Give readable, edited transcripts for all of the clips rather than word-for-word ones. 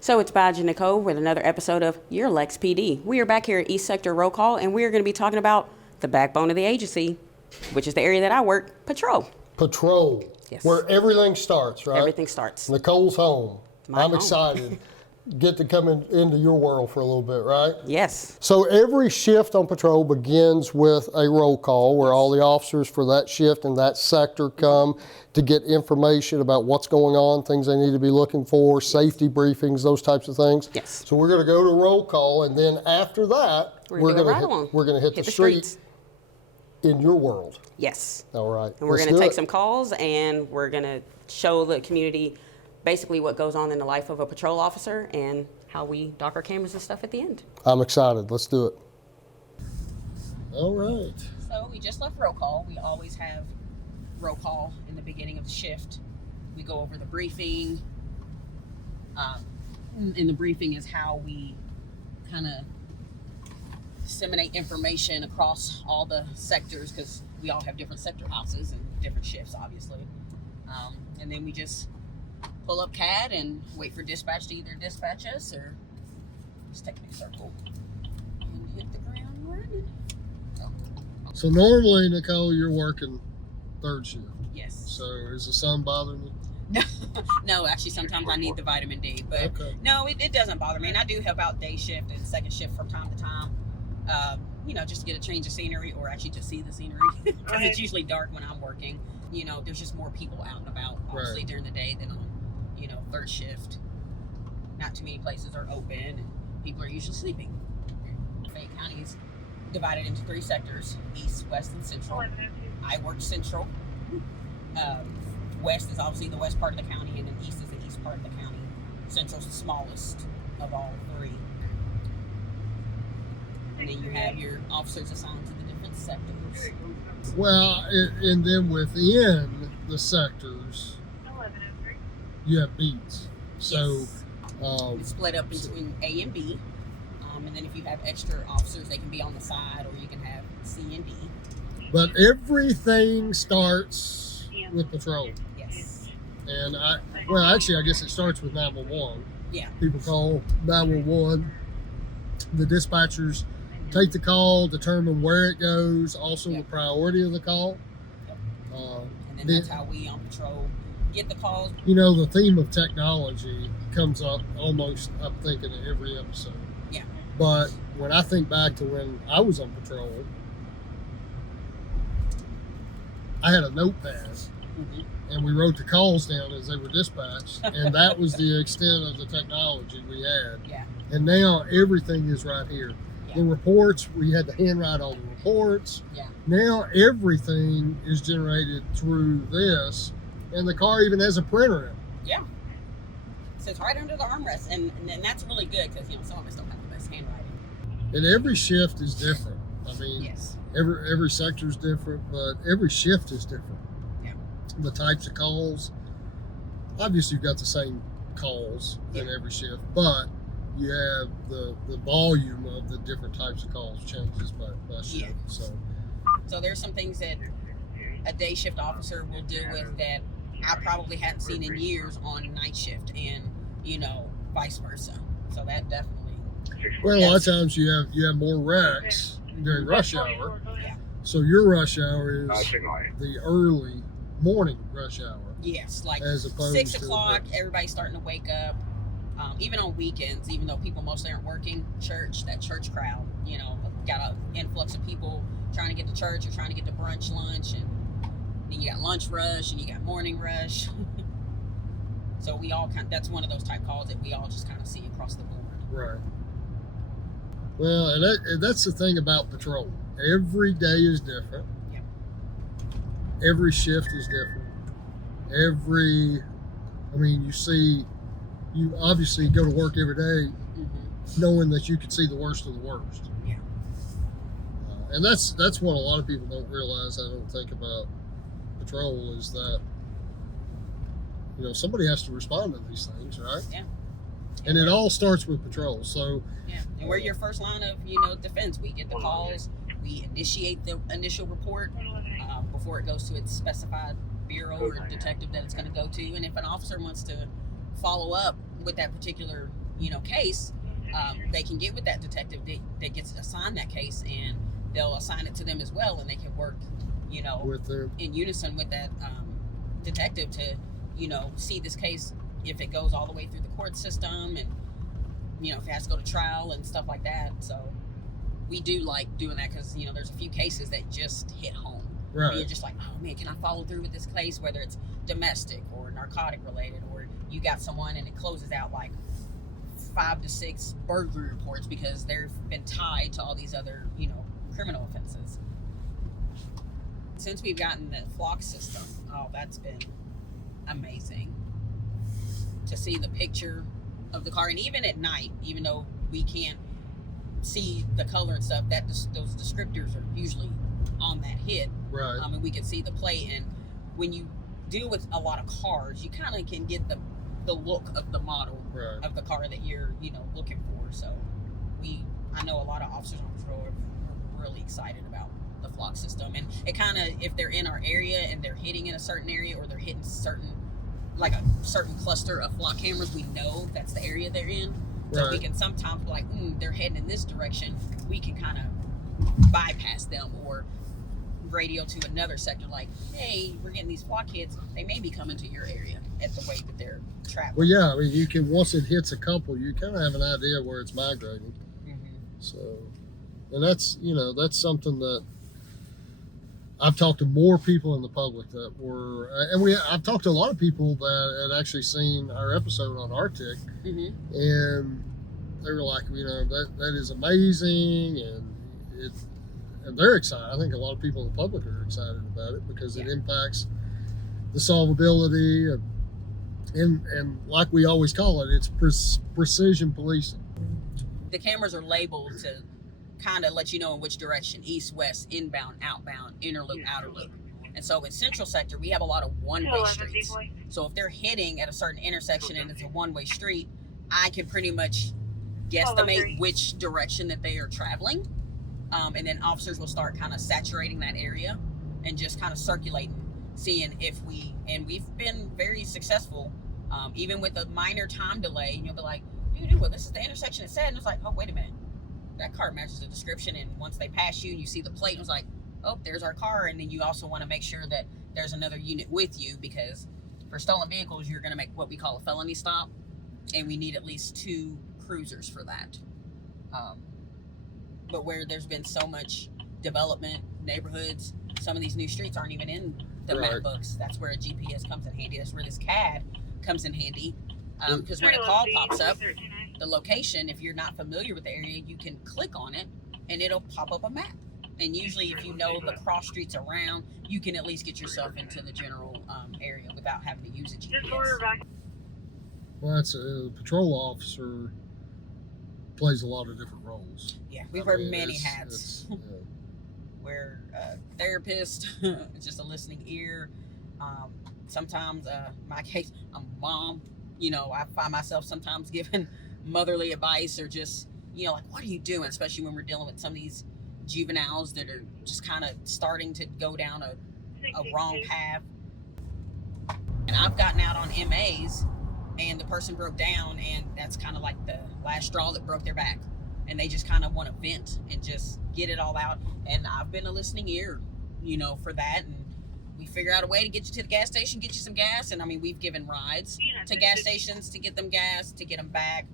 So it's Badge Nicole with another episode of Your LexPD. We are back here at East Sector Roll Call, and we are going to be talking about the backbone of the agency, which is the area that I work, patrol. Patrol. Yes. Where everything starts, right? Everything starts. Nicole's home. I'm home. excited. Get to come into your world for a little bit, right? Yes. So every shift on patrol begins with a roll call where all the officers for that shift and that sector come to get information about what's going on, things they need to be looking for, safety briefings, those types of things. Yes. So we're going to go to roll call, and then after that, we're going to hit the streets in your world. Yes. All right. And we're going to take some calls, and we're going to show the community basically what goes on in the life of a patrol officer and how we dock our cameras and stuff at the end. I'm excited. Let's do it. All right. So we just left roll call. We always have roll call in the beginning of the shift. We go over the briefing. And the briefing is how we kind of disseminate information across all the sectors, because we all have different sector houses and different shifts, obviously. And then we just pull up CAD and wait for dispatch to either dispatch us or just take a circle and hit the ground running. So normally, Nicole, you're working third shift. Yes. So is the sun bothering you? No, actually, sometimes I need the vitamin D, but Okay. no, it doesn't bother me. And I do help out day shift and second shift from time to time, just to get a change of scenery, or actually just see the scenery, because it's usually dark when I'm working. There's just more people out and about, obviously, during the day than on, third shift. Not too many places are open, and people are usually sleeping. Fayette County is divided into 3 sectors: east, west, and central. I work central. West is obviously the west part of the county, and then east is the east part of the county. Central's the smallest of all 3. And then you have your officers assigned to the different sectors. Well, and then within the sectors, you have beats. So Yes. It's split up between A and B. And then if you have extra officers, they can be on the side, or you can have C and D. but everything starts with patrol. Yes. And I guess it starts with 911. Yeah. People call 911. The dispatchers take the call, determine where it goes, also the priority of the call. And then that's how we on patrol get the calls. The theme of technology comes up almost, I'm thinking, in every episode. Yeah. But when I think back to when I was on patrol, I had a notepad, and we wrote the calls down as they were dispatched, and that was the extent of the technology we had. Yeah. And now everything is right here. Yeah. The reports, we had to handwrite all the reports. Yeah. Now everything is generated through this, and the car even has a printer in it. Yeah. It sits right under the armrest, and that's really good, because some of us don't have the best handwriting. And every shift is different. I mean, Yes. every sector is different, but every shift is different. Yeah. The types of calls, obviously you've got the same calls in every shift, but you have the volume of the different types of calls changes by shift. Yeah. So there's some things that a day shift officer will deal with that I probably hadn't seen in years on night shift, and vice versa. So that definitely. Well, a lot of times you have more wrecks during rush hour. Yeah. So your rush hour is the early morning rush hour. Yes, like as opposed 6 to o'clock, everybody's starting to wake up. Even on weekends, even though people mostly aren't working, that church crowd, got an influx of people trying to get to church or trying to get to brunch, lunch, and then you got lunch rush and you got morning rush. So we all that's one of those type calls that we all just kind of see across the board. Right. Well, and that's the thing about patrol. Every day is different. Yep. Every shift is different. You obviously go to work every day knowing that you can see the worst of the worst. Yeah. And that's what a lot of people don't realize, I don't think, about patrol, is that somebody has to respond to these things, right? Yeah. And it all starts with patrol. So yeah, and we're your first line of defense. We get the calls, we initiate the initial report before it goes to its specified bureau or detective that it's going to go to. And if an officer wants to follow up with that particular case, they can get with that detective that gets assigned that case, and they'll assign it to them as well, and they can work, in unison with that detective to, see this case if it goes all the way through the court system, and if it has to go to trial and stuff like that. So we do like doing that because there's a few cases that just hit home. Right. You're just like, oh man, can I follow through with this case, whether it's domestic or narcotic related, or you got someone and it closes out like 5 to 6 burglary reports because they've been tied to all these other, criminal offenses. Since we've gotten the flock system, that's been amazing to see the picture of the car. And even at night, even though we can't see the color and stuff, those descriptors are usually on that hit. Right. And we can see the plate. And when you deal with a lot of cars, you kind of can get the look of the model of the car that you're, looking for. So I know a lot of officers on patrol are really excited about the flock system. And it kind of, if they're in our area and they're hitting in a certain area, or they're hitting a certain cluster of flock cameras, we know that's the area they're in. So we can sometimes be like, they're heading in this direction. We can kind of bypass them or radio to another sector like, hey, we're getting these flock hits. They may be coming to your area at the way that they're traveling. Well, yeah, I mean, you can, once it hits a couple, you kind of have an idea where it's migrating. So, and that's something that I've talked to more people in the public that were, and I've talked to a lot of people that had actually seen our episode on Arctic, and they were like, that is amazing, and they're excited. I think a lot of people in the public are excited about it because it impacts the solvability of, and like we always call it, it's precision policing. The cameras are labeled to kind of let you know in which direction: east, west, inbound, outbound, inner loop, outer loop. And so in Central Sector, we have a lot of one-way streets. So if they're hitting at a certain intersection and it's a one-way street, I can pretty much guesstimate which direction that they are traveling. And then officers will start kind of saturating that area and just kind of circulating, seeing if we've been very successful, even with a minor time delay. And you'll be like, well, this is the intersection it said. And it's like, oh, wait a minute. That car matches the description. And once they pass you and you see the plate, it was like, oh, there's our car. And then you also want to make sure that there's another unit with you, because for stolen vehicles, you're going to make what we call a felony stop. And we need at least 2 cruisers for that. But where there's been so much development, neighborhoods, some of these new streets aren't even in the map books. That's where a GPS comes in handy. That's where this CAD comes in handy. Because when a call pops up, the location, if you're not familiar with the area, you can click on it and it'll pop up a map. And usually if you know the cross streets around, you can at least get yourself into the general area without having to use a GPS. Well, that's a patrol officer plays a lot of different roles. Yeah, we've wear many hats. We're a therapist, just a listening ear. Sometimes, my case, I'm a mom. I find myself sometimes giving motherly advice, or just, like, what are you doing? Especially when we're dealing with some of these juveniles that are just kind of starting to go down a wrong path. And I've gotten out on MAs, and the person broke down, and that's kind of like the last straw that broke their back. And they just kind of want to vent and just get it all out. And I've been a listening ear, for that. And we figure out a way to get you to the gas station, get you some gas. And I mean, we've given rides to gas stations to get them gas, to get them back.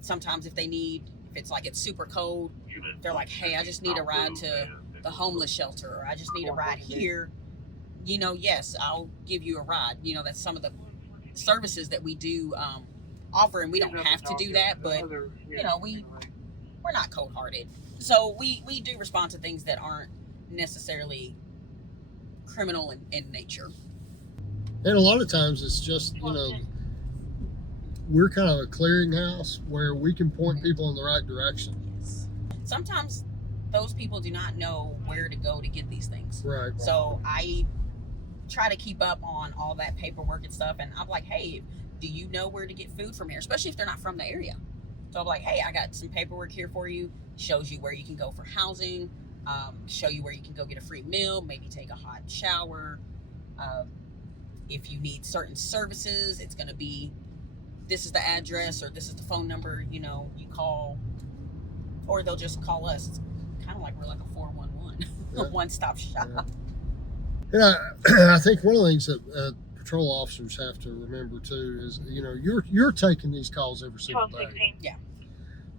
Sometimes if it's super cold, they're like, hey, I just need a ride to the homeless shelter, or I just need a ride here. Yes, I'll give you a ride. That's some of the services that we do offer, and we don't have to do that, but we're not cold-hearted. So we do respond to things that aren't necessarily criminal in nature. And a lot of times it's just, we're kind of a clearinghouse where we can point people in the right direction. Yes. Sometimes those people do not know where to go to get these things. Right. So I try to keep up on all that paperwork and stuff, and I'm like, hey, do you know where to get food from here? Especially if they're not from the area. So I'm like, hey, I got some paperwork here for you. Shows you where you can go for housing, show you where you can go get a free meal, maybe take a hot shower. If you need certain services, it's going to be this is the address or this is the phone number, you know, you call, or they'll just call us. It's kind of like we're like a 411, a one-stop shop. Yeah. And I think one of the things that patrol officers have to remember too is, you know, you're taking these calls every single day. Yeah.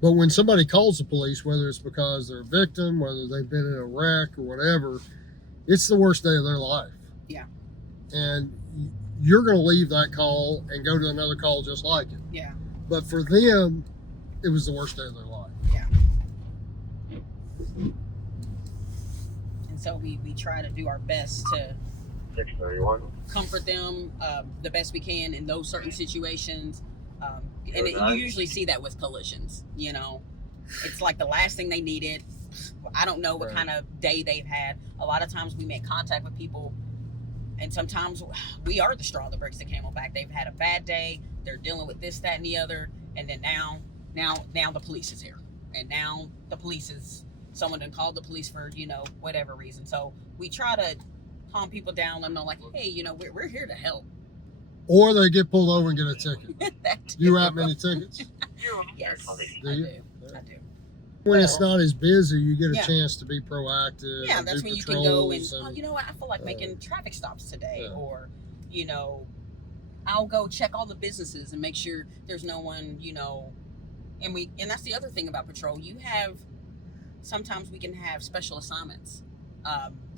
But when somebody calls the police, whether it's because they're a victim, whether they've been in a wreck or whatever, it's the worst day of their life. Yeah. And you're going to leave that call and go to another call just like it. Yeah. But for them, it was the worst day of their life. Yeah. And so we try to do our best to 631. comfort them the best we can in those certain situations. And you usually see that with collisions, you know. It's like the last thing they needed. I don't know what kind of day they've had. A lot of times we make contact with people, and sometimes we are the straw that breaks the camel back. They've had a bad day. They're dealing with this, that, and the other. And then now the police is here. And now the police is, someone done called the police for, you know, whatever reason. So we try to calm people down, let them know, like, hey, you know, we're here to help. Or they get pulled over and get a ticket. Do you write many tickets? Yes, Do I you? do. I do. When it's not as busy, you get a chance to be proactive. Yeah, and that's do when you can go and, patrols oh, you know what, I feel like making traffic stops today. Yeah. Or, you know, I'll go check all the businesses and make sure there's no one, you know, and that's the other thing about patrol. Sometimes we can have special assignments.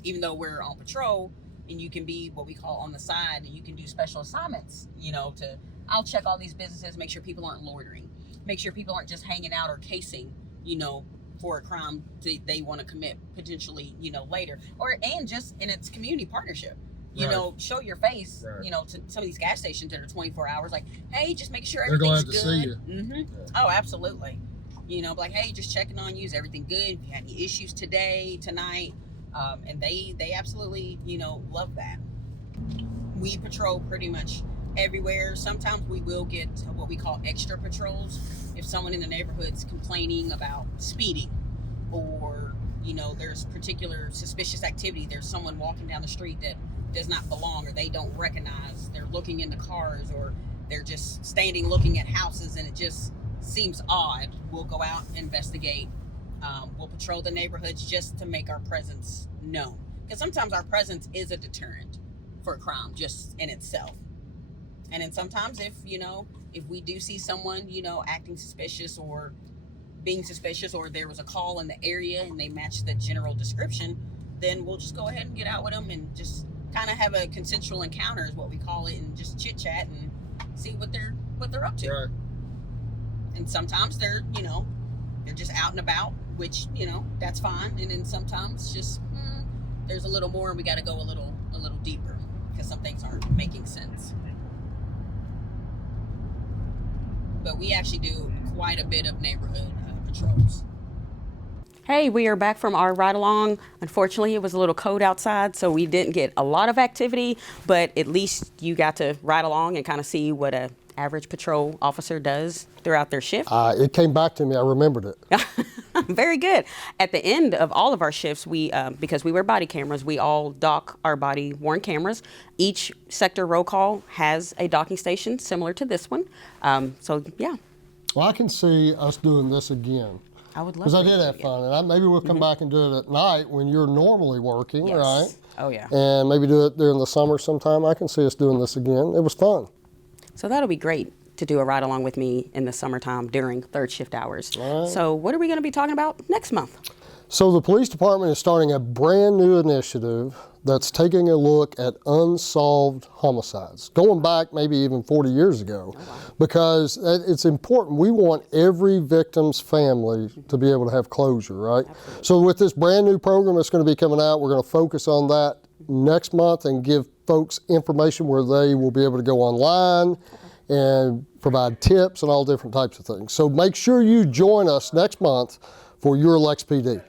Even though we're on patrol, and you can be what we call on the side, and you can do special assignments, you know, I'll check all these businesses, make sure people aren't loitering, make sure people aren't just hanging out or casing, you know, for a crime they want to commit potentially, you know, later. And it's community partnership. You know, show your face, you know, to some of these gas stations that are 24 hours, like, hey, just make sure everything's good. They're glad to see you. Mm-hmm. Yeah. Oh, absolutely. You know, like, hey, just checking on you. Is everything good? If you had any issues tonight, and they absolutely, you know, love that. We patrol pretty much everywhere. Sometimes we will get what we call extra patrols. If someone in the neighborhood's complaining about speeding, or, you know, there's particular suspicious activity, there's someone walking down the street that does not belong, or they don't recognize, they're looking into cars, or they're just standing looking at houses and it just seems odd, we'll go out and investigate. We'll patrol the neighborhoods just to make our presence known, because sometimes our presence is a deterrent for a crime just in itself. And then sometimes if we do see someone, you know, acting suspicious or being suspicious, or there was a call in the area and they match the general description, then we'll just go ahead and get out with them and just kind of have a consensual encounter is what we call it, and just chit chat and see what they're up to. Right. And sometimes they're just out and about, which, you know, that's fine. And then sometimes just there's a little more and we got to go a little deeper because some things aren't making sense. But we actually do quite a bit of neighborhood patrols. Hey, we are back from our ride along. Unfortunately, it was a little cold outside, so we didn't get a lot of activity, but at least you got to ride along and kind of see what a average patrol officer does throughout their shift. It came back to me. I remembered it. Very good. At the end of all of our shifts, we because we wear body cameras, we all dock our body-worn cameras. Each sector roll call has a docking station similar to this one. So, yeah. Well, I can see us doing this again. I would love to. Because I did have fun. And maybe we'll come back and do it at night when you're normally working, right? Oh, yeah. And maybe do it during the summer sometime. I can see us doing this again. It was fun. So that'll be great to do a ride along with me in the summertime during third shift hours. Right. So what are we going to be talking about next month? So the police department is starting a brand new initiative that's taking a look at unsolved homicides, going back maybe even 40 years ago, because it's important. We want every victim's family to be able to have closure, right? Absolutely. So with this brand new program that's going to be coming out, we're going to focus on that next month and give folks information where they will be able to go online and provide tips and all different types of things. So make sure you join us next month for your LexPD.